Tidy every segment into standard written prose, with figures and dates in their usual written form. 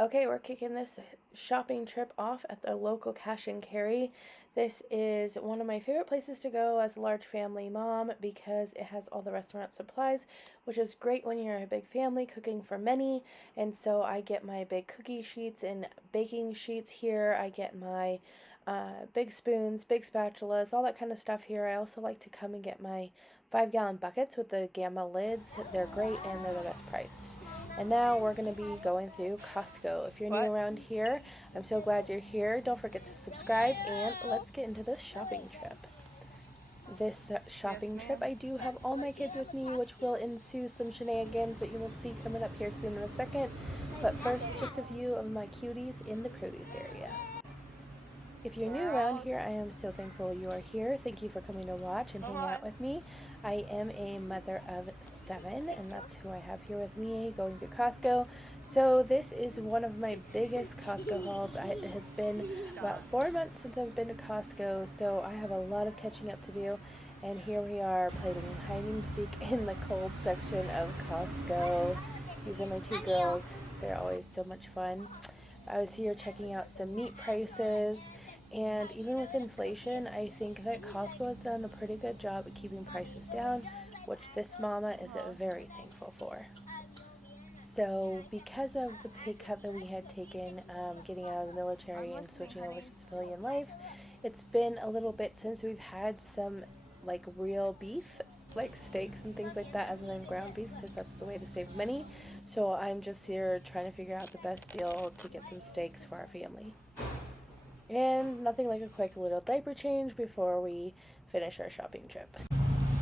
Okay, we're kicking this shopping trip off at the local cash and carry. This is one of my favorite places to go as a large family mom because it has all the restaurant supplies, which is great when you're a big family cooking for many. And so I get my big cookie sheets and baking sheets here. I get my big spoons, big spatulas, all that kind of stuff here. I also like to come and get my 5-gallon buckets with the gamma lids. They're great and they're the best priced. And now we're going to be going through Costco. If you're new around here, I'm so glad you're here. Don't forget to subscribe, and let's get into this shopping trip. This shopping trip, I do have all my kids with me, which will ensue some shenanigans that you will see coming up here soon in a second. But first, just a view of my cuties in the produce area. If you're new around here, I am so thankful you are here. Thank you for coming to watch and hang out with me. I am a mother of 7, and that's who I have here with me going through Costco. So this is one of my biggest Costco hauls. It has been about 4 months since I've been to Costco, so I have a lot of catching up to do. And here we are playing hide and seek in the cold section of Costco. These are my 2 girls. They're always so much fun. I was here checking out some meat prices. And even with inflation, I think that Costco has done a pretty good job at keeping prices down, which this mama is very thankful for. So because of the pay cut that we had taken getting out of the military and switching over to civilian life, it's been a little bit since we've had some like real beef, like steaks and things like that, as in ground beef, because that's the way to save money. So I'm just here trying to figure out the best deal to get some steaks for our family. And nothing like a quick little diaper change before we finish our shopping trip.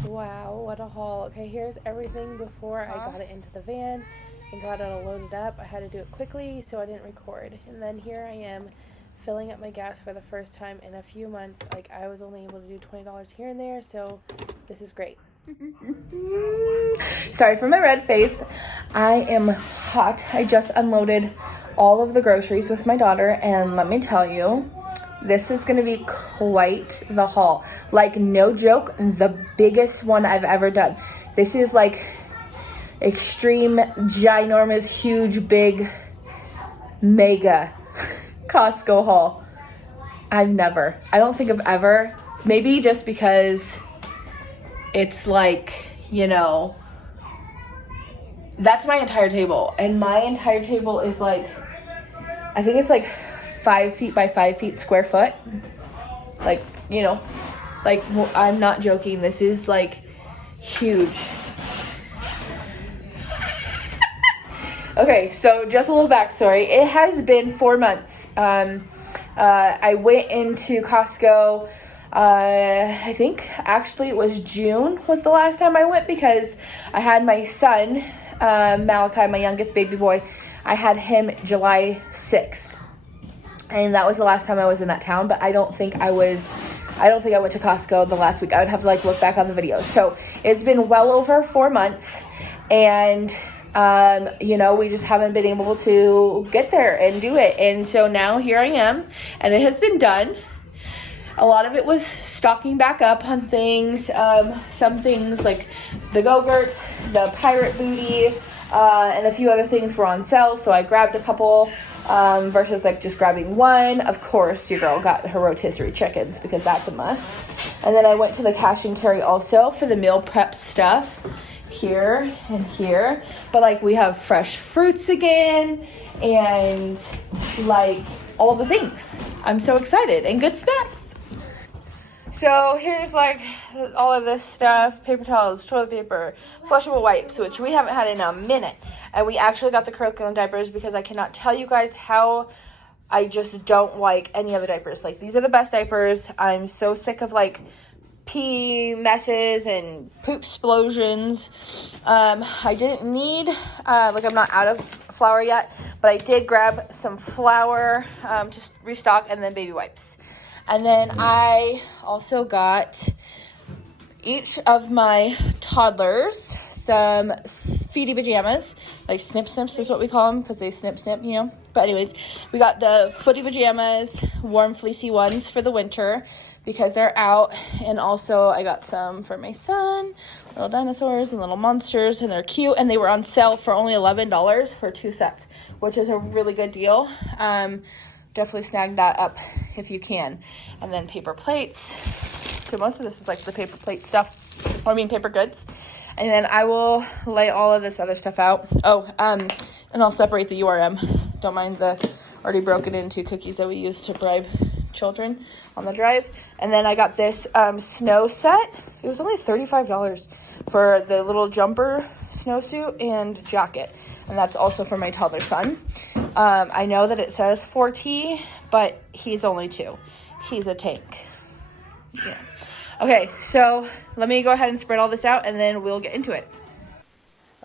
Wow, what a haul. Okay, here's everything before I got it into the van and got it all loaded up. I had to do it quickly, so I didn't record. And then here I am filling up my gas for the first time in a few months. Like, I was only able to do $20 here and there, so this is great. Sorry for my red face. I am hot. I just unloaded all of the groceries with my daughter, and let me tell you, this is going to be quite the haul. Like, no joke, the biggest one I've ever done. This is like extreme, ginormous, huge, big, mega Costco haul. I don't think I've ever, maybe just because it's like, you know, that's my entire table. And my entire table is like, I think it's like 5 feet by 5 feet square foot. Like, you know, like, I'm not joking. This is like huge. Okay, so just a little backstory. It has been 4 months. I went into Costco, I think actually it was June was the last time I went, because I had my son, Malachi, my youngest baby boy. I had him July 6th. And that was the last time I was in that town, but I don't think I went to Costco the last week. I would have to like look back on the videos. So it's been well over 4 months, and you know, we just haven't been able to get there and do it. And so now here I am, and it has been done. A lot of it was stocking back up on things. Some things like the Go-Gurts, the Pirate Booty, and a few other things were on sale, so I grabbed a couple. Versus like just grabbing one. Of course, your girl got her rotisserie chickens because that's a must. And then I went to the cash and carry also for the meal prep stuff here and here. But like, we have fresh fruits again and like all the things. I'm so excited, and good snacks. So here's like all of this stuff: paper towels, toilet paper, flushable wipes, which we haven't had in a minute. And we actually got the curriculum diapers because I cannot tell you guys how I just don't like any other diapers. Like, these are the best diapers. I'm so sick of like pee messes and poop explosions. I didn't need, like, I'm not out of flour yet, but I did grab some flour, just restock, and then baby wipes. And then I also got each of my toddlers some feety pajamas, like snip snips is what we call them, because they snip, you know. But anyways, we got the footy pajamas, warm fleecy ones for the winter because they're out. And also I got some for my son, little dinosaurs and little monsters, and they're cute, and they were on sale for only $11 for 2 sets, which is a really good deal. Definitely snag that up if you can. And then paper plates. So most of this is like the paper plate stuff, paper goods. And then I will lay all of this other stuff out. And I'll separate the URM. Don't mind the already broken into cookies that we use to bribe children on the drive. And then I got this snow set. It was only $35 for the little jumper snowsuit and jacket. And that's also for my toddler son. I know that it says 4T, but he's only 2. He's a tank. Yeah. Okay, so let me go ahead and spread all this out, and then we'll get into it.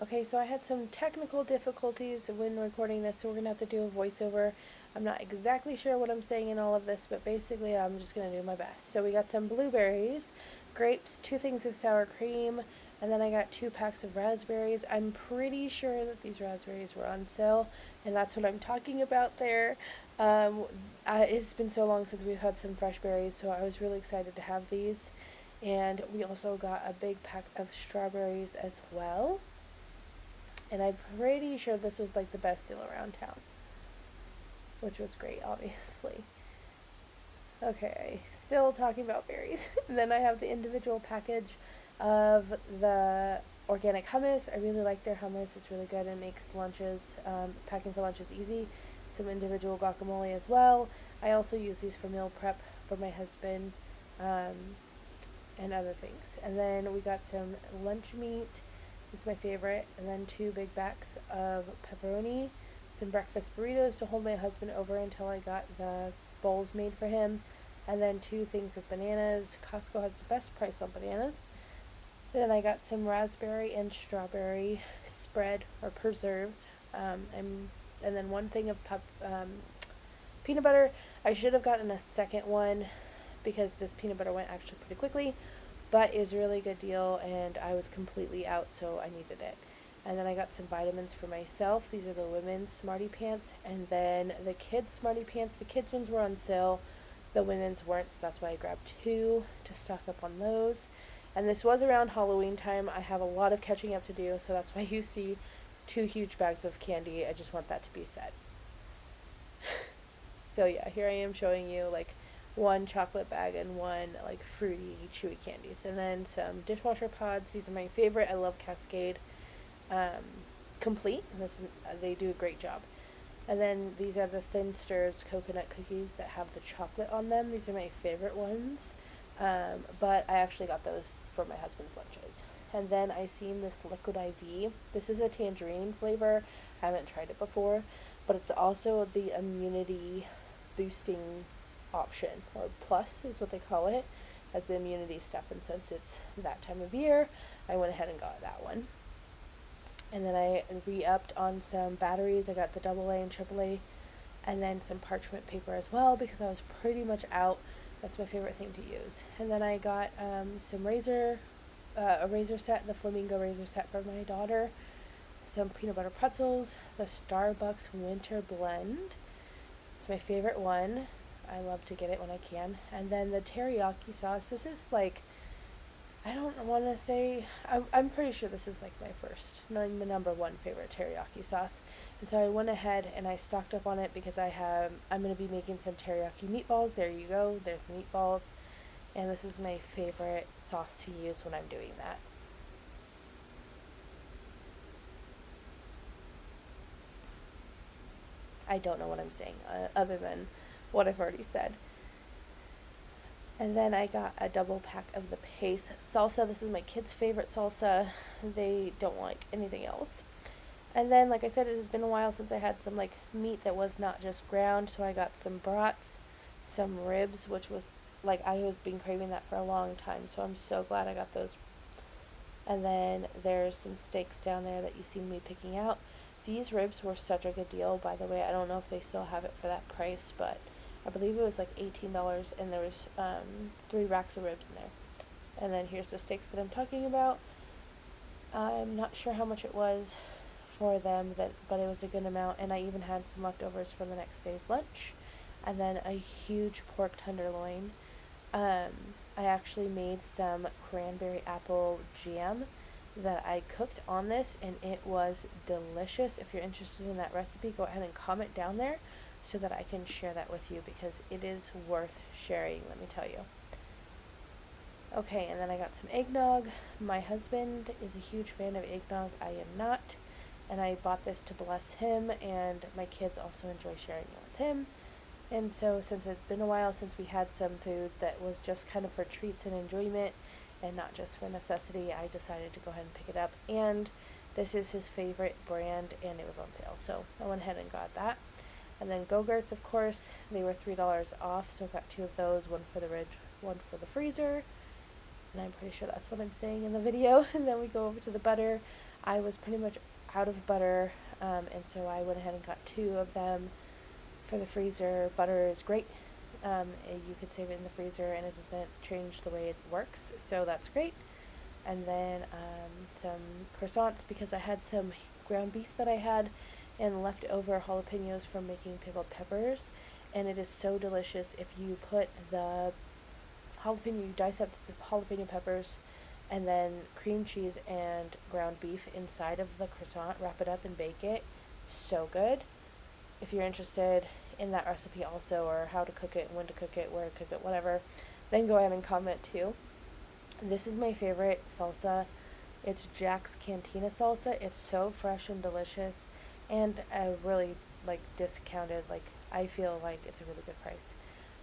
Okay, so I had some technical difficulties when recording this, so we're going to have to do a voiceover. I'm not exactly sure what I'm saying in all of this, but basically I'm just going to do my best. So we got some blueberries, grapes, 2 things of sour cream, and then I got 2 packs of raspberries. I'm pretty sure that these raspberries were on sale, and that's what I'm talking about there. It's been so long since we've had some fresh berries, so I was really excited to have these. And we also got a big pack of strawberries as well. And I'm pretty sure this was like the best deal around town, which was great, obviously. Okay, still talking about berries. And then I have the individual package of the organic hummus. I really like their hummus. It's really good and makes lunches, packing for lunches easy. Some individual guacamole as well. I also use these for meal prep for my husband and other things. And then we got some lunch meat. This is my favorite. And then 2 big bags of pepperoni. Some breakfast burritos to hold my husband over until I got the bowls made for him. And then 2 things of bananas. Costco has the best price on bananas. Then I got some raspberry and strawberry spread or preserves. And then 1 thing of peanut butter. I should have gotten a second one because this peanut butter went actually pretty quickly, but it was a really good deal and I was completely out, so I needed it. And then I got some vitamins for myself. These are the women's Smarty Pants, and then the kids' Smarty Pants. The kids' ones were on sale. The women's weren't, so that's why I grabbed 2 to stock up on those. And this was around Halloween time. I have a lot of catching up to do, so that's why you see 2 huge bags of candy. I just want that to be said. So yeah, here I am showing you like 1 chocolate bag and 1 like fruity, chewy candies. And then some dishwasher pods. These are my favorite. I love Cascade Complete. They do a great job. And then these are the Thin Stirs coconut cookies that have the chocolate on them. These are my favorite ones. But I actually got those for my husband's lunches. And then I seen this Liquid IV. This is a tangerine flavor. I haven't tried it before, but it's also the immunity boosting option, or plus is what they call it, as the immunity stuff. And since it's that time of year, I went ahead and got that one. And then I re-upped on some batteries. I got the AA and AAA, and then some parchment paper as well because I was pretty much out. That's my favorite thing to use. And then I got a razor set, the Flamingo razor set for my daughter, some peanut butter pretzels, the Starbucks Winter Blend. It's my favorite one. I love to get it when I can. And then the teriyaki sauce. This is like, I don't want to say, I'm pretty sure this is like my number 1 favorite teriyaki sauce. And so I went ahead and I stocked up on it because I'm going to be making some teriyaki meatballs. There you go. There's the meatballs. And this is my favorite sauce to use when I'm doing that. I don't know what I'm saying other than what I've already said. And then I got a double pack of the Pace salsa. This is my kids' favorite salsa. They don't like anything else. And then, like I said, it has been a while since I had some like meat that was not just ground, so I got some brats, some ribs, which was like I was been craving that for a long time, so I'm so glad I got those. And then there's some steaks down there that you see me picking out. These ribs were such a good deal, by the way. I don't know if they still have it for that price, but I believe it was like $18, and there was 3 racks of ribs in there. And then here's the steaks that I'm talking about. I'm not sure how much it was for them, but it was a good amount, and I even had some leftovers for the next day's lunch. And then a huge pork tenderloin. I actually made some cranberry apple jam that I cooked on this, and it was delicious. If you're interested in that recipe, go ahead and comment down there so that I can share that with you, because it is worth sharing, let me tell you. Okay, and then I got some eggnog. My husband is a huge fan of eggnog. I am not, and I bought this to bless him, and my kids also enjoy sharing it with him. And so, since it's been a while since we had some food that was just kind of for treats and enjoyment and not just for necessity, I decided to go ahead and pick it up. And this is his favorite brand, and it was on sale, so I went ahead and got that. And then Go-Gurts, of course, they were $3 off, so I got 2 of those, one for the fridge, one for the freezer. And I'm pretty sure that's what I'm saying in the video. And then we go over to the butter. I was pretty much out of butter, and so I went ahead and got 2 of them for the freezer. Butter is great. You could save it in the freezer and it doesn't change the way it works, so that's great. And then some croissants, because I had some ground beef that I had and leftover jalapenos from making pickled peppers, and it is so delicious if you put the jalapeno, you dice up the jalapeno peppers and then cream cheese and ground beef inside of the croissant, wrap it up and bake it. So good. If you're interested in that recipe also, or how to cook it, when to cook it, where to cook it, whatever, then go ahead and comment too. This is my favorite salsa. It's Jack's Cantina salsa. It's so fresh and delicious, and really discounted. I feel like it's a really good price.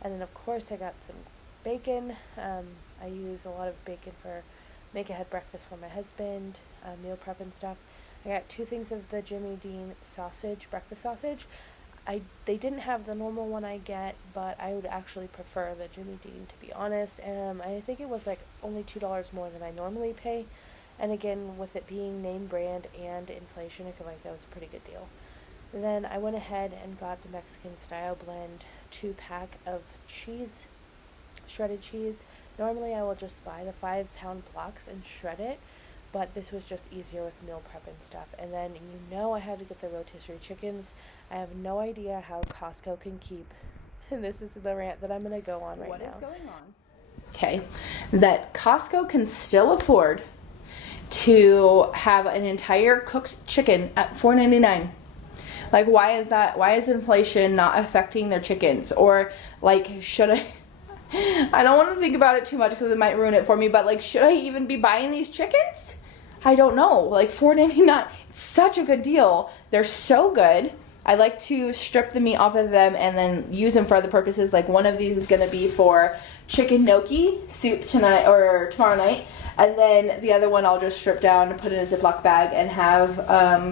And then of course I got some bacon. I use a lot of bacon for make ahead breakfast for my husband, meal prep and stuff. I got 2 things of the Jimmy Dean sausage, breakfast sausage. They didn't have the normal one I get, but I would actually prefer the Jimmy Dean, to be honest. I think it was only $2 more than I normally pay. And again, with it being name brand and inflation, I feel like that was a pretty good deal. And then I went ahead and got the Mexican style blend 2-pack of cheese, shredded cheese. Normally I will just buy the 5-pound blocks and shred it, but this was just easier with meal prep and stuff. And then I had to get the rotisserie chickens. I have no idea how Costco can keep, and this is the rant that I'm going to go on right now. What is going on? Okay, that Costco can still afford to have an entire cooked chicken at $4.99. Why is that? Why is inflation not affecting their chickens? Or should I don't want to think about it too much because it might ruin it for me, but should I even be buying these chickens? I don't know. $4.99, it's such a good deal. They're so good. I like to strip the meat off of them and then use them for other purposes. One of these is going to be for chicken gnocchi soup tonight or tomorrow night. And then the other one I'll just strip down and put in a Ziploc bag and have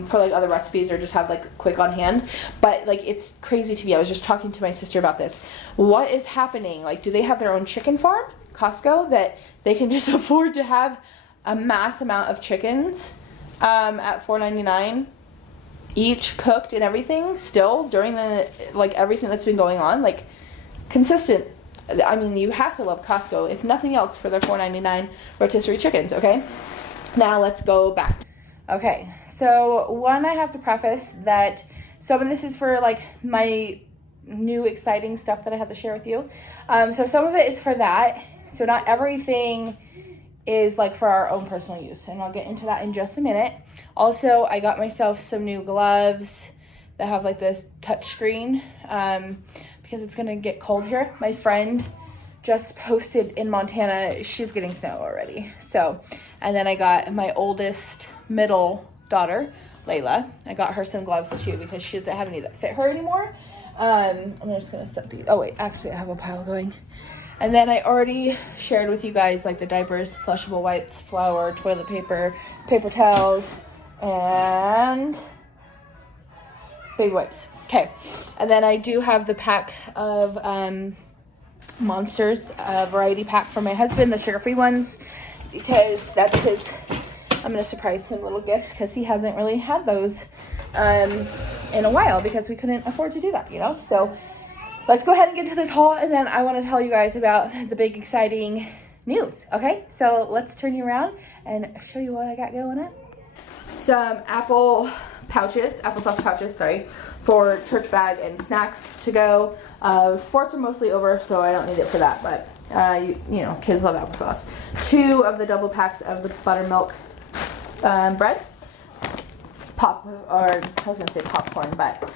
for other recipes, or just have quick on hand. But it's crazy to me. I was just talking to my sister about this. What is happening? Do they have their own chicken farm, Costco, that they can just afford to have a mass amount of chickens at $4.99 each, cooked and everything, still during the everything that's been going on, consistent? I mean, you have to love Costco, if nothing else, for their $4.99 rotisserie chickens. Okay, now let's go back. Okay, so one, I have to preface that some of this is for my new exciting stuff that I have to share with you. So some of it is for that. So not everything is for our own personal use, and I'll get into that in just a minute. Also, I got myself some new gloves that have this touch screen, because it's gonna get cold here. My friend just posted in Montana, she's getting snow already. So, and then I got my oldest middle daughter, Layla. I got her some gloves too, because she doesn't have any that fit her anymore. I'm just gonna set these. Oh wait, actually I have a pile going. And then I already shared with you guys the diapers, flushable wipes, flour, toilet paper, paper towels, and baby wipes. Okay, and then I do have the pack of Monsters variety pack for my husband, the sugar-free ones, because that's his, I'm going to surprise him little gift, because he hasn't really had those in a while, because we couldn't afford to do that, so let's go ahead and get to this haul, and then I want to tell you guys about the big exciting news. Okay, so let's turn you around and show you what I got going on. Some applesauce pouches, for church bag and snacks to go. Sports are mostly over, so I don't need it for that, but kids love applesauce. 2 of the double packs of the buttermilk bread, I was gonna say popcorn, but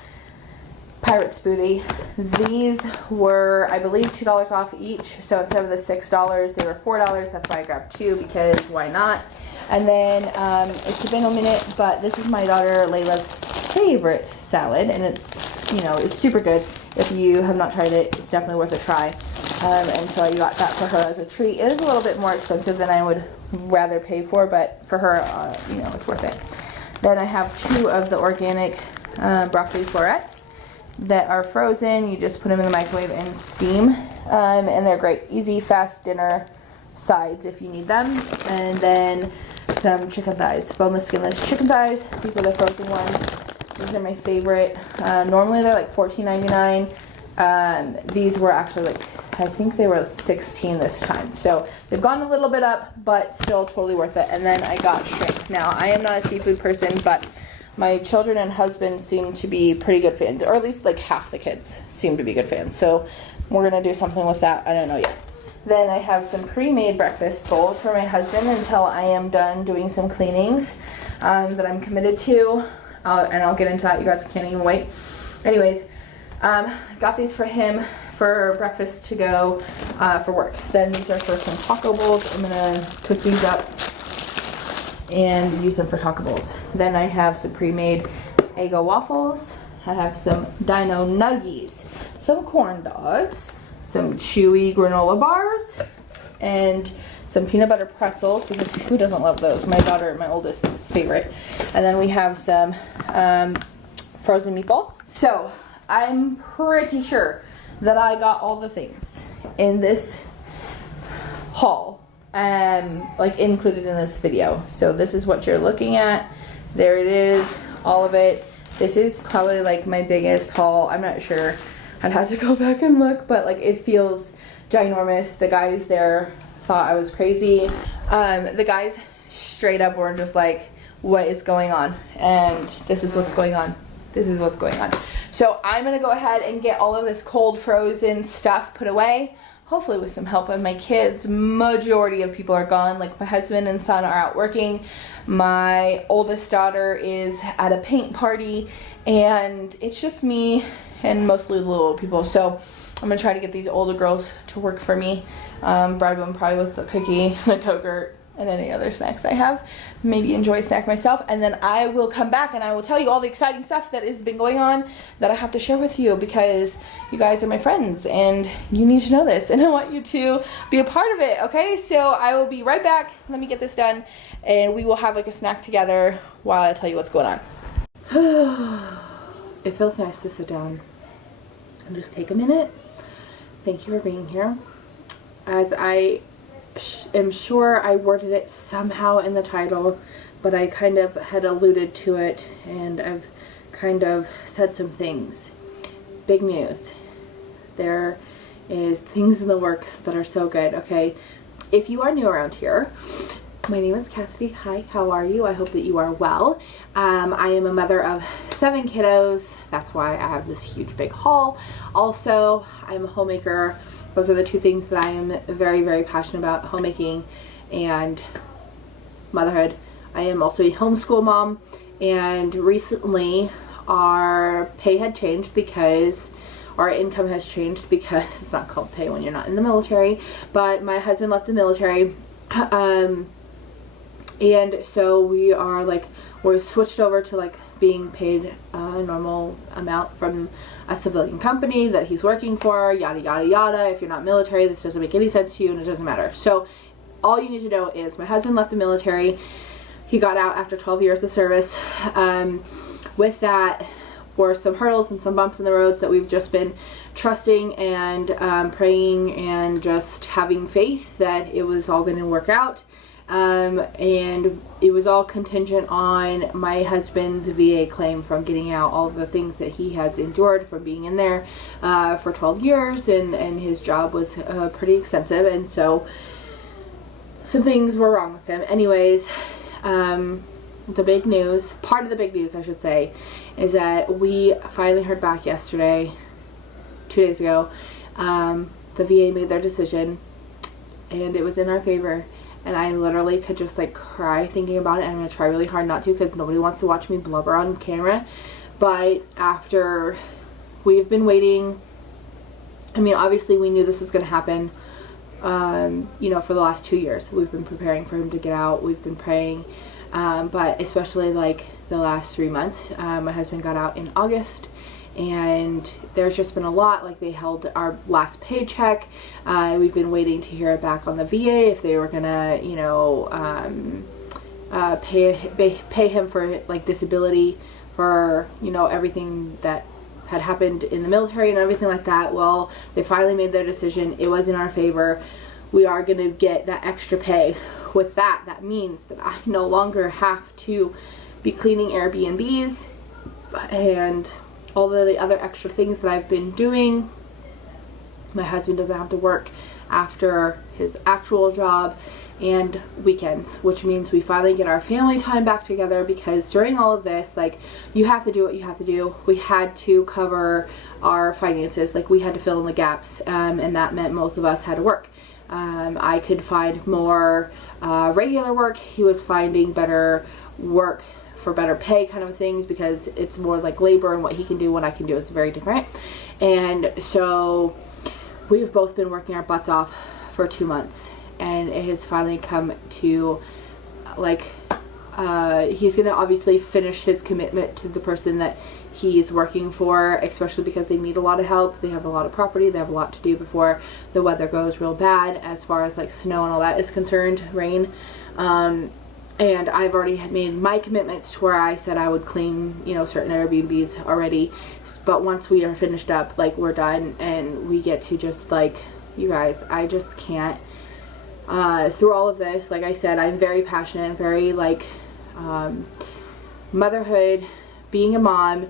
Pirate's Booty. These were, I believe, $2 off each. So instead of the $6, they were $4. That's why I grabbed 2, because why not? And then it's been a minute, but this is my daughter Layla's favorite salad, and it's, you know, it's super good. If you have not tried it, it's definitely worth a try. And so I got that for her as a treat. It is a little bit more expensive than I would rather pay for, but for her, you know, it's worth it. Then I have 2 of the organic broccoli florets that are frozen. You just put them in the microwave and steam, and they're great, easy, fast dinner sides if you need them. And then some chicken thighs, boneless, skinless chicken thighs. These are the frozen ones. These are my favorite. Normally they're like $14.99. These were actually like, I think they were $16 this time. So they've gone a little bit up, but still totally worth it. And then I got shrimp. Now, I am not a seafood person, but my children and husband seem to be pretty good fans, or at least like half the kids seem to be good fans. So we're gonna do something with that. I don't know yet. Then I have some pre-made breakfast bowls for my husband until I am done doing some cleanings that I'm committed to. And I'll get into that. You guys can't even wait. Anyways, got these for him for breakfast to go for work. Then these are for some taco bowls. I'm gonna cook these up and use them for taco bowls. Then I have some pre-made Eggo waffles. I have some Dino Nuggies, some corn dogs, some chewy granola bars, and some peanut butter pretzels, because who doesn't love those? My daughter, my oldest, is favorite. And then we have some frozen meatballs. So I'm pretty sure that I got all the things in this haul, like included in this video. So this is what you're looking at. There it is, all of it. This is probably like my biggest haul. I'm not sure. I'd have to go back and look, but like it feels ginormous. The guys there thought I was crazy. The guys straight up were just like, what is going on? And this is what's going on. This is what's going on. So I'm gonna go ahead and get all of this cold frozen stuff put away, hopefully with some help with my kids. Majority of people are gone. Like my husband and son are out working. My oldest daughter is at a paint party, and it's just me and mostly the little people. So I'm gonna try to get these older girls to work for me. Bribe them probably with a cookie and a Go-Gurt and any other snacks I have. Maybe enjoy a snack myself, and then I will come back and I will tell you all the exciting stuff that has been going on that I have to share with you, because you guys are my friends and you need to know this, and I want you to be a part of it, okay? So I will be right back. Let me get this done, and we will have like a snack together while I tell you what's going on. It feels nice to sit down and just take a minute. Thank you for being here. As I am sure I worded it somehow in the title, but I kind of had alluded to it, and I've kind of said some things. Big news. There is things in the works that are so good, okay? If you are new around here, my name is Cassidy. Hi, how are you? I hope that you are well. I am a mother of 7 kiddos. That's why I have this huge big haul. Also, I'm a homemaker. Those are the 2 things that I am very, very passionate about: homemaking and motherhood. I am also a homeschool mom, and recently our pay had changed because our income has changed, because it's not called pay when you're not in the military, but my husband left the military, and so we're switched over to like being paid a normal amount from a civilian company that he's working for, yada yada yada. If you're not military, this doesn't make any sense to you, and it doesn't matter. So all you need to know is my husband left the military. He got out after 12 years of service. With that were some hurdles and some bumps in the roads that we've just been trusting and praying and just having faith that it was all going to work out. And it was all contingent on my husband's VA claim from getting out, all of the things that he has endured from being in there for 12 years, and his job was pretty extensive, and so some things were wrong with him. Anyways, the big news, part of the big news I should say, is that we finally heard back yesterday, 2 days ago. The VA made their decision, and it was in our favor. and I literally could just like cry thinking about it. And I'm gonna try really hard not to, because nobody wants to watch me blubber on camera. But after we've been waiting, I mean, obviously we knew this was gonna happen, you know, for the last 2 years. We've been preparing for him to get out. We've been praying, but especially like the last 3 months. My husband got out in August, and there's just been a lot. Like, they held our last paycheck. We've been waiting to hear back on the VA if they were gonna, you know, pay him for like disability for, you know, everything that had happened in the military and everything like that. Well, they finally made their decision. It was in our favor. We are gonna get that extra pay. With that, that means that I no longer have to be cleaning Airbnbs and all the other extra things that I've been doing. My husband doesn't have to work after his actual job and weekends, which means we finally get our family time back together, because during all of this, like, you have to do what you have to do. We had to cover our finances, like we had to fill in the gaps, and that meant both of us had to work. I could find more regular work. He was finding better work for better pay kind of things, because it's more like labor, and what he can do, what I can do is very different. And so we've both been working our butts off for 2 months, and it has finally come to like, he's gonna obviously finish his commitment to the person that he's working for, especially because they need a lot of help. They have a lot of property, they have a lot to do before the weather goes real bad, as far as like snow and all that is concerned, rain. And I've already made my commitments to where I said I would clean, you know, certain Airbnbs already. But once we are finished up, like, we're done, and we get to just, like, you guys, I just can't. Through all of this, like I said, I'm very passionate, very, like, motherhood, being a mom,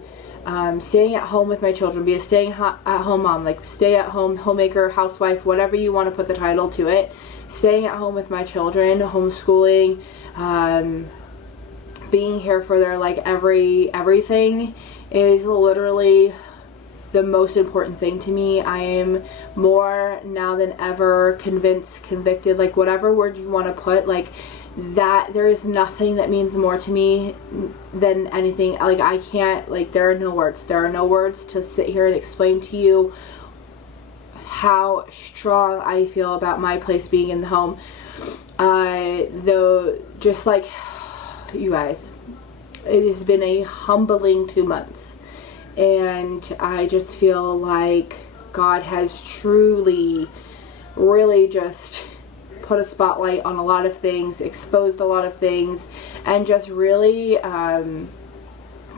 staying at home with my children, be a staying at home mom, like stay at home homemaker, housewife, whatever you want to put the title to it. Staying at home with my children, homeschooling, being here for their, like, everything is literally the most important thing to me. I am more now than ever convinced, convicted, like whatever word you want to put, like, that there is nothing that means more to me than anything. Like, I can't, like, there are no words to sit here and explain to you how strong I feel about my place being in the home. Though, just like, you guys, it has been a humbling 2 months, and I just feel like God has truly, really just put a spotlight on a lot of things, exposed a lot of things, and just really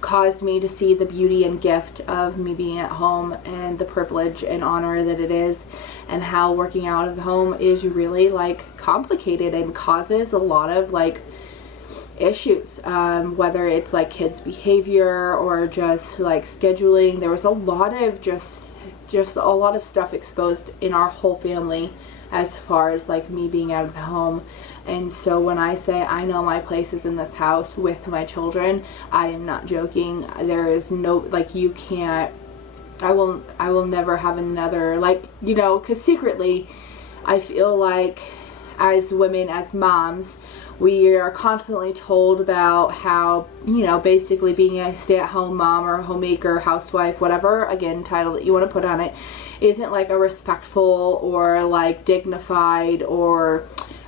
caused me to see the beauty and gift of me being at home, and the privilege and honor that it is, and how working out of the home is really, like, complicated and causes a lot of, like, issues, whether it's like kids behavior or just like scheduling. There was a lot of just a lot of stuff exposed in our whole family as far as like me being out of the home. And so when I say I know my place is in this house with my children, I am not joking. There is no, like, you can't, I will never have another, like, you know, because secretly I feel like as women, as moms, we are constantly told about how, you know, basically being a stay-at-home mom or a homemaker, housewife, whatever, again, title that you want to put on it, isn't like a respectful or like dignified or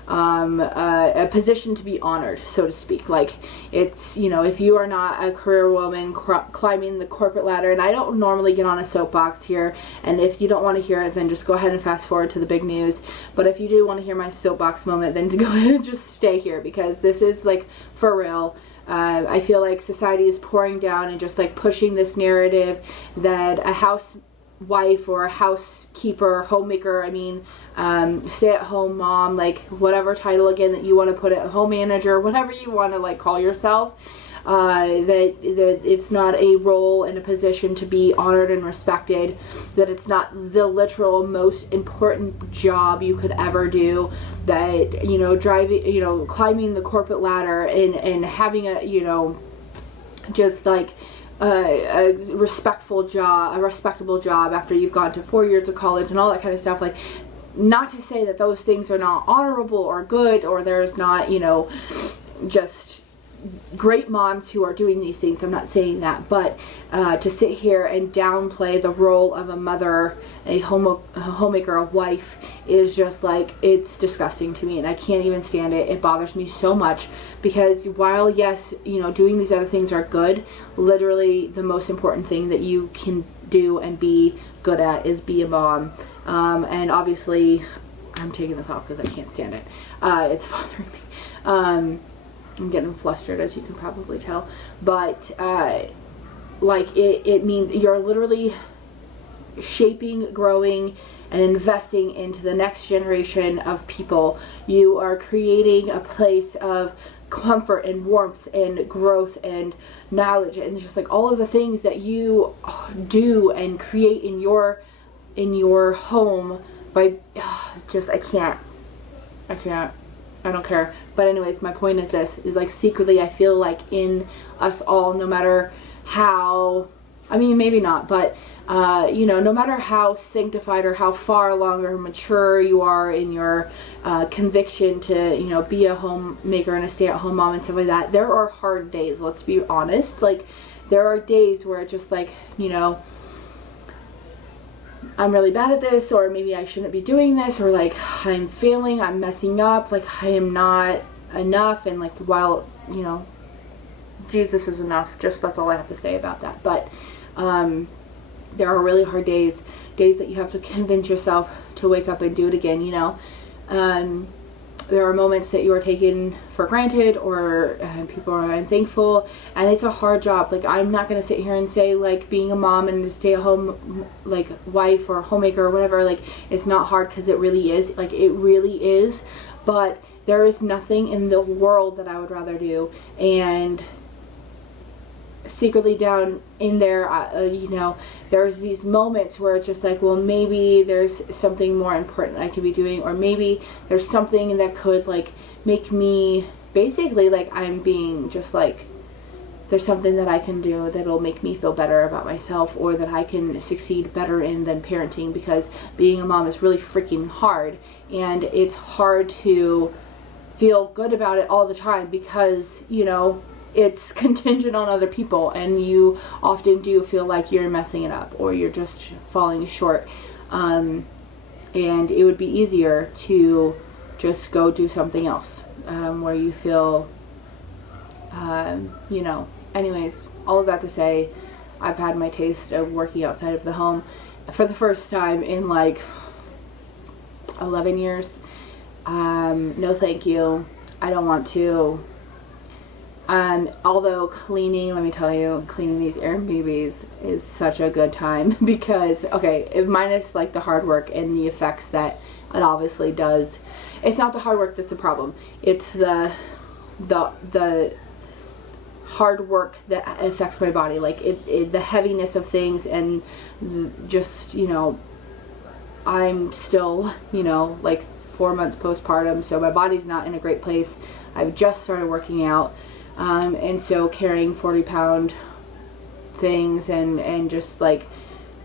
a position to be honored, so to speak. Like, it's, you know, if you are not a career woman climbing the corporate ladder, and I don't normally get on a soapbox here, and if you don't want to hear it, then just go ahead and fast forward to the big news. But if you do want to hear my soapbox moment, then to go ahead and just stay here, because this is, like, for real. I feel like society is pouring down and just like pushing this narrative that a housewife or a housekeeper, homemaker, I mean, stay-at-home mom, like whatever title again that you want to put it, home manager, whatever you want to like call yourself, that it's not a role and a position to be honored and respected, that it's not the literal most important job you could ever do, that, you know, driving, you know, climbing the corporate ladder and having a, you know, just like a respectable job after you've gone to 4 years of college and all that kind of stuff, like, not to say that those things are not honorable or good, or there's not, you know, just great moms who are doing these things. I'm not saying that, but to sit here and downplay the role of a mother, a homemaker, a wife, is just like, it's disgusting to me, and I can't even stand it. It bothers me so much, because while yes, you know, doing these other things are good, literally the most important thing that you can do and be good at is be a mom. And obviously I'm taking this off because I can't stand it. It's bothering me. I'm getting flustered, as you can probably tell, but like it means you're literally shaping, growing, and investing into the next generation of people. You are creating a place of comfort and warmth and growth and knowledge, and just like all of the things that you do and create in your home by just I can't, I don't care. But anyways, my point is this, is like secretly I feel like in us all, no matter how, I mean maybe not, but you know, no matter how sanctified or how far along or mature you are in your conviction to, you know, be a homemaker and a stay-at-home mom and stuff like that, there are hard days, let's be honest. Like, there are days where it's just like, you know, I'm really bad at this, or maybe I shouldn't be doing this, or like I'm failing, I'm messing up, like I am not enough, and like, while, you know, Jesus is enough, just that's all I have to say about that. But there are really hard days that you have to convince yourself to wake up and do it again, you know. There are moments that you are taken for granted, or people are unthankful, and it's a hard job. Like, I'm not going to sit here and say, like, being a mom and a stay-at-home, like, wife or homemaker or whatever, like, it's not hard, because it really is. Like, it really is. But there is nothing in the world that I would rather do. And secretly down in there, you know, there's these moments where it's just like, well, maybe there's something more important I could be doing, or maybe there's something that could like make me, basically, like, I'm being just like, there's something that I can do that'll make me feel better about myself, or that I can succeed better in than parenting, because being a mom is really freaking hard, and it's hard to feel good about it all the time, because, you know, it's contingent on other people, and you often do feel like you're messing it up, or you're just falling short. And it would be easier to just go do something else, where you feel, you know, anyways, all of that to say, I've had my taste of working outside of the home for the first time in like 11 years. No thank you. I don't want to. Although cleaning, let me tell you, cleaning these Airbnbs is such a good time, because, okay, minus like the hard work and the effects that it obviously does. It's not the hard work that's the problem. It's the hard work that affects my body. Like the heaviness of things, and just, you know, I'm still, you know, like 4 months postpartum, so my body's not in a great place. I've just started working out. And so carrying 40-pound things and just like,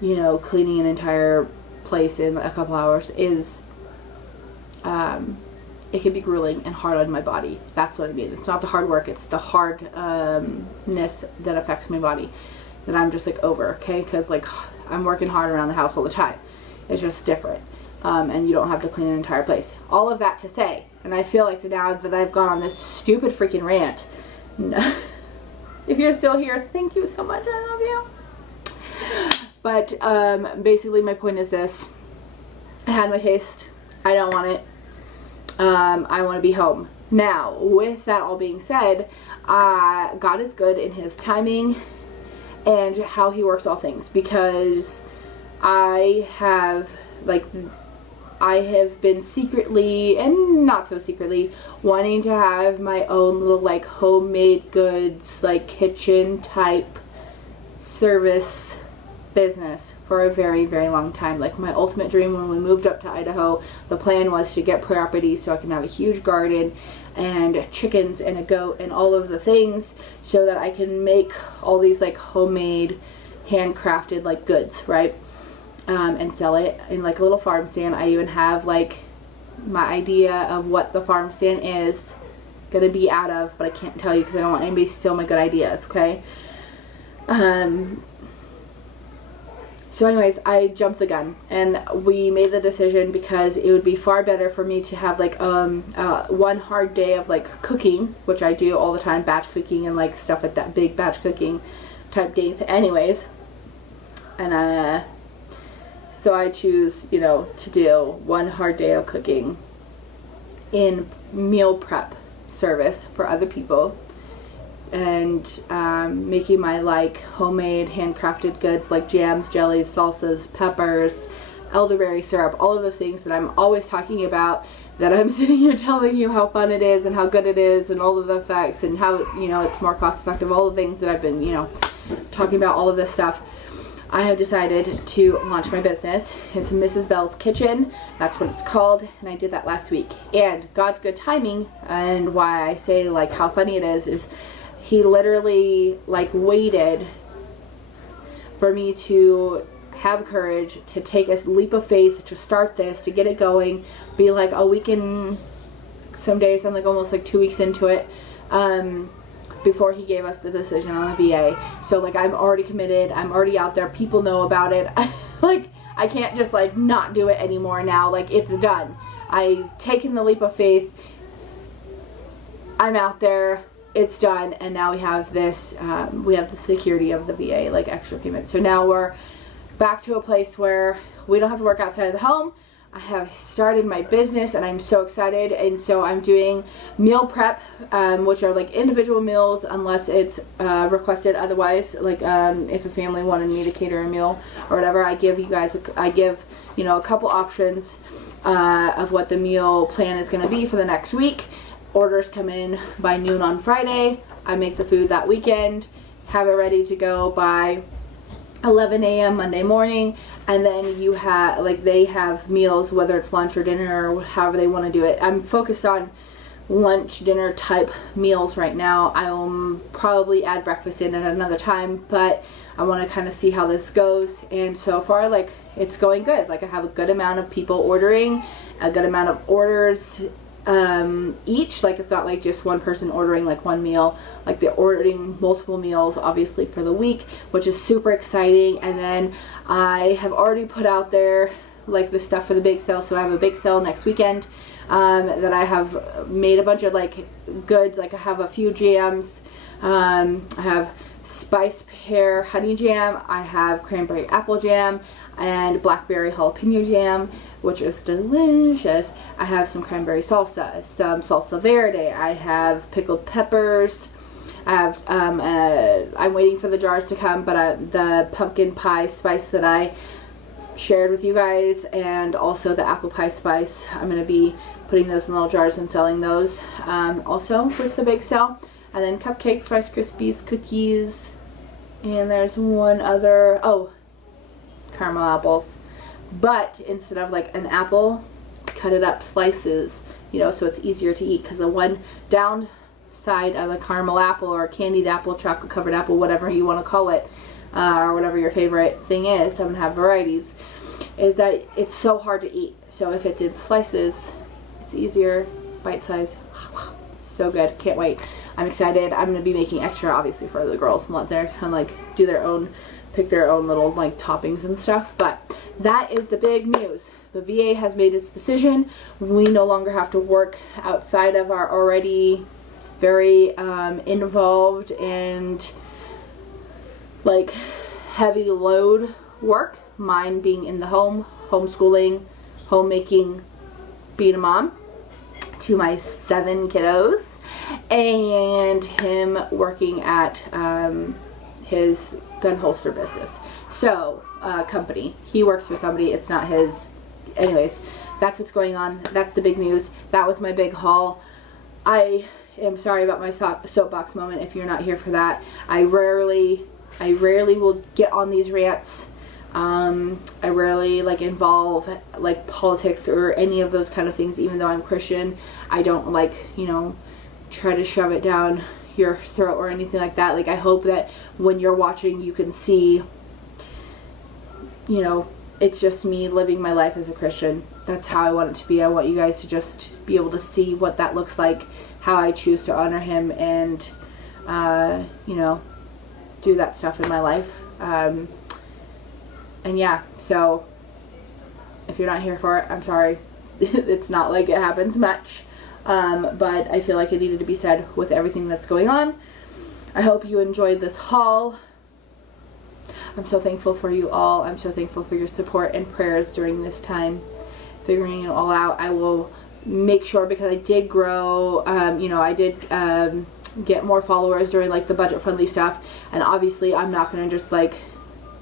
you know, cleaning an entire place in a couple hours is, it can be grueling and hard on my body. That's what I mean. It's not the hard work, it's the hardness that affects my body that I'm just like over, okay? Because like, I'm working hard around the house all the time. It's just different. And you don't have to clean an entire place. All of that to say, and I feel like now that I've gone on this stupid freaking rant, if you're still here, thank you so much, I love you. But basically my point is this: I had my taste, I don't want it. I want to be home. Now, with that all being said, God is good in his timing and how he works all things, because I have been secretly, and not so secretly, wanting to have my own little like homemade goods, like kitchen type service business for a very, very long time. Like, my ultimate dream when we moved up to Idaho, the plan was to get property so I can have a huge garden and chickens and a goat and all of the things, so that I can make all these like homemade, handcrafted like goods, right? and sell it in like a little farm stand. I even have like my idea of what the farm stand is gonna be out of, but I can't tell you because I don't want anybody to steal my good ideas, okay? So anyways, I jumped the gun and we made the decision because it would be far better for me to have like one hard day of like cooking, which I do all the time, batch cooking and like stuff like that, big batch cooking type days anyways. And so I choose, you know, to do one hard day of cooking in meal prep service for other people, and making my like homemade handcrafted goods like jams, jellies, salsas, peppers, elderberry syrup, all of those things that I'm always talking about, that I'm sitting here telling you how fun it is and how good it is and all of the effects and how, you know, it's more cost effective, all the things that I've been, you know, talking about, all of this stuff. I have decided to launch my business. It's Mrs. Bell's Kitchen. That's what it's called, and I did that last week. And God's good timing, and why I say like how funny it is he literally like waited for me to have courage to take a leap of faith to start this, to get it going, be like a week in, some days I'm like almost like 2 weeks into it, before he gave us the decision on the VA. So like I'm already committed, I'm already out there, people know about it. Like I can't just like not do it anymore now, like it's done. I've taken the leap of faith, I'm out there, it's done, and now we have this, we have the security of the VA, like extra payment. So now we're back to a place where we don't have to work outside of the home. I have started my business and I'm so excited, and so I'm doing meal prep, which are like individual meals unless it's requested otherwise, like if a family wanted me to cater a meal or whatever. I give you guys, you know, a couple options of what the meal plan is going to be for the next week. Orders come in by noon on Friday. I make the food that weekend, have it ready to go by 11 a.m. Monday morning, and then you have, like, they have meals, whether it's lunch or dinner or however they want to do it. I'm focused on lunch, dinner type meals right now. I will probably add breakfast in at another time, but I want to kind of see how this goes. And so far, like, it's going good. Like, I have a good amount of people ordering, a good amount of orders each. Like, it's not like just one person ordering like one meal, like they're ordering multiple meals obviously for the week, which is super exciting. And then I have already put out there like the stuff for the bake sale. So I have a bake sale next weekend, that I have made a bunch of like goods. Like I have a few jams, I have spiced pear honey jam, I have cranberry apple jam, and blackberry jalapeno jam, which is delicious. I have some cranberry salsa, some salsa verde, I have pickled peppers, I have, I'm waiting for the jars to come, but the pumpkin pie spice that I shared with you guys, and also the apple pie spice, I'm going to be putting those in little jars and selling those also with the bake sale. And then cupcakes, Rice Krispies, cookies, and there's one other, oh, caramel apples. But instead of like an apple, cut it up slices, you know, so it's easier to eat, because the one downside of a caramel apple or a candied apple, chocolate covered apple, whatever you want to call it, or whatever your favorite thing is, I'm gonna have varieties, is that it's so hard to eat. So if it's in slices, it's easier, bite size. So good, can't wait. I'm excited. I'm gonna be making extra obviously for the girls and let them kind of like do their own, pick their own little like toppings and stuff. But that is the big news. The VA has made its decision. We no longer have to work outside of our already very involved and like heavy load work. Mine being in the home, homeschooling, homemaking, being a mom to my 7 kiddos, and him working at his gun holster business. So, company. He works for somebody, it's not his. Anyways, that's what's going on. That's the big news. That was my big haul. I am sorry about my soapbox moment if you're not here for that. I rarely will get on these rants. I rarely like involve like politics or any of those kind of things, even though I'm Christian. I don't like, you know, try to shove it down your throat or anything like that. Like, I hope that when you're watching you can see, you know, it's just me living my life as a Christian. That's how I want it to be. I want you guys to just be able to see what that looks like, how I choose to honor him, and you know, do that stuff in my life. And yeah, so if you're not here for it, I'm sorry. It's not like it happens much, but I feel like it needed to be said with everything that's going on. I hope you enjoyed this haul. I'm so thankful for you all. I'm so thankful for your support and prayers during this time, figuring it all out. I will make sure, because I did grow, you know, I did get more followers during like the budget friendly stuff, and obviously I'm not going to just like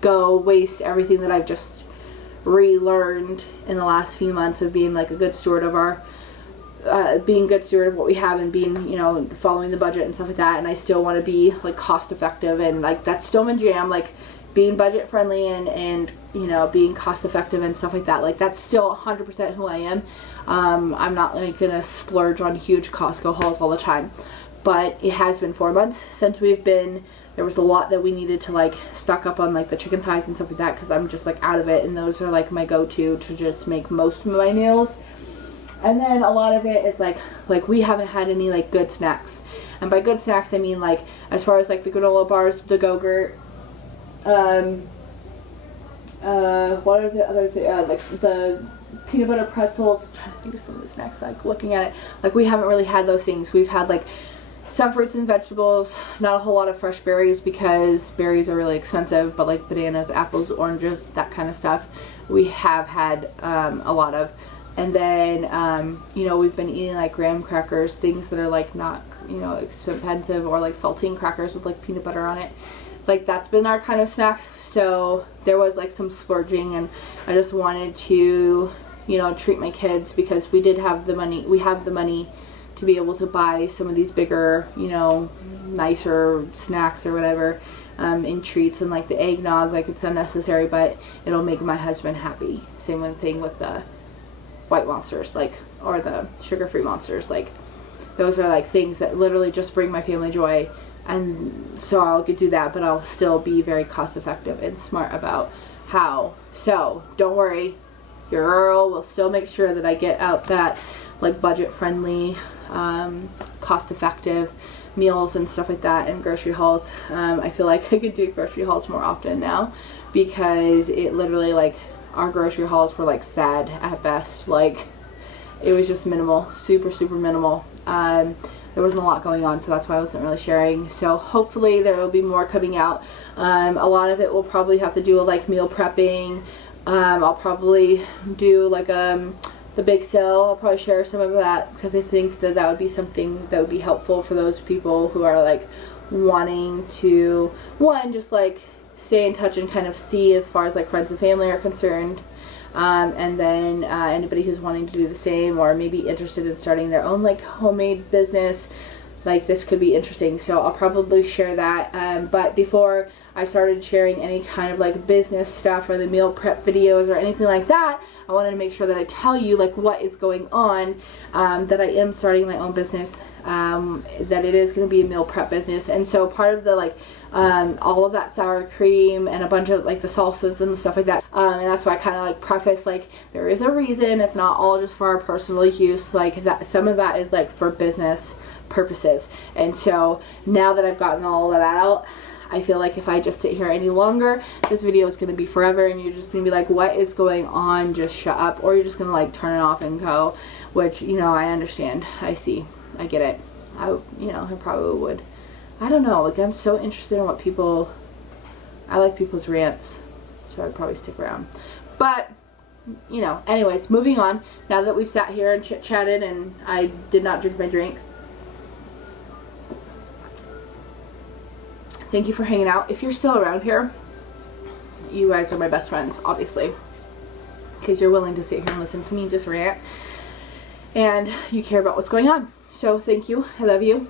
go waste everything that I've just relearned in the last few months of being like a good steward of our being good steward of what we have, and being, you know, following the budget and stuff like that. And I still want to be like cost effective, and like that's still my jam, like being budget friendly and you know, being cost effective and stuff like that. Like that's still 100% who I am. I'm not like gonna splurge on huge Costco hauls all the time, but it has been 4 months since we've been. There was a lot that we needed to like stock up on, like the chicken thighs and stuff like that, because I'm just like out of it, and those are like my go-to to just make most of my meals. And then a lot of it is like we haven't had any like good snacks, and by good snacks I mean like as far as like the granola bars, the Go-Gurt, what are the other like the peanut butter pretzels. I'm trying to think of some of the snacks, like looking at it, like we haven't really had those things. We've had like some fruits and vegetables, not a whole lot of fresh berries because berries are really expensive, but like bananas, apples, oranges, that kind of stuff we have had a lot of. And then you know, we've been eating like graham crackers, things that are like not, you know, expensive, or like saltine crackers with like peanut butter on it. Like that's been our kind of snacks. So there was like some splurging, and I just wanted to, you know, treat my kids, because we did have the money, we have the money to be able to buy some of these bigger, you know, nicer snacks or whatever, in treats. And like the eggnog, like it's unnecessary, but it'll make my husband happy. Same thing with the white monsters, like, or the sugar-free monsters. Like those are like things that literally just bring my family joy. And so I'll do that, but I'll still be very cost effective and smart about how. So don't worry, your girl will still make sure that I get out that like budget friendly, cost effective meals and stuff like that, and grocery hauls. I feel like I could do grocery hauls more often now, because it literally, like, our grocery hauls were like sad at best. Like it was just minimal, super minimal. There wasn't a lot going on, so that's why I wasn't really sharing. So hopefully there will be more coming out. A lot of it will probably have to do with like meal prepping. I'll probably do like the big sale. I'll probably share some of that, because I think that that would be something that would be helpful for those people who are like wanting to, one, just like stay in touch and kind of see as far as like friends and family are concerned. And then anybody who's wanting to do the same, or maybe interested in starting their own like homemade business, like this could be interesting. So I'll probably share that. But before I started sharing any kind of like business stuff or the meal prep videos or anything like that, I wanted to make sure that I tell you like what is going on, that I am starting my own business, that it is going to be a meal prep business. And so part of the like all of that sour cream and a bunch of like the salsas and stuff like that, and that's why I kind of like preface like there is a reason. It's not all just for our personal use, like that some of that is like for business purposes. And so now that I've gotten all of that out, I feel like if I just sit here any longer, this video is going to be forever, and you're just going to be like, what is going on? Just shut up. Or you're just going to like turn it off and go, which, you know, I understand. I see. I get it. You know, I probably would. I don't know. Like, I'm so interested in what people, I like people's rants, so I'd probably stick around. But, you know, anyways, moving on. Now that we've sat here and chit-chatted and I did not drink my drink, thank you for hanging out. If you're still around here, you guys are my best friends, obviously, because you're willing to sit here and listen to me just rant, and you care about what's going on. So thank you. I love you.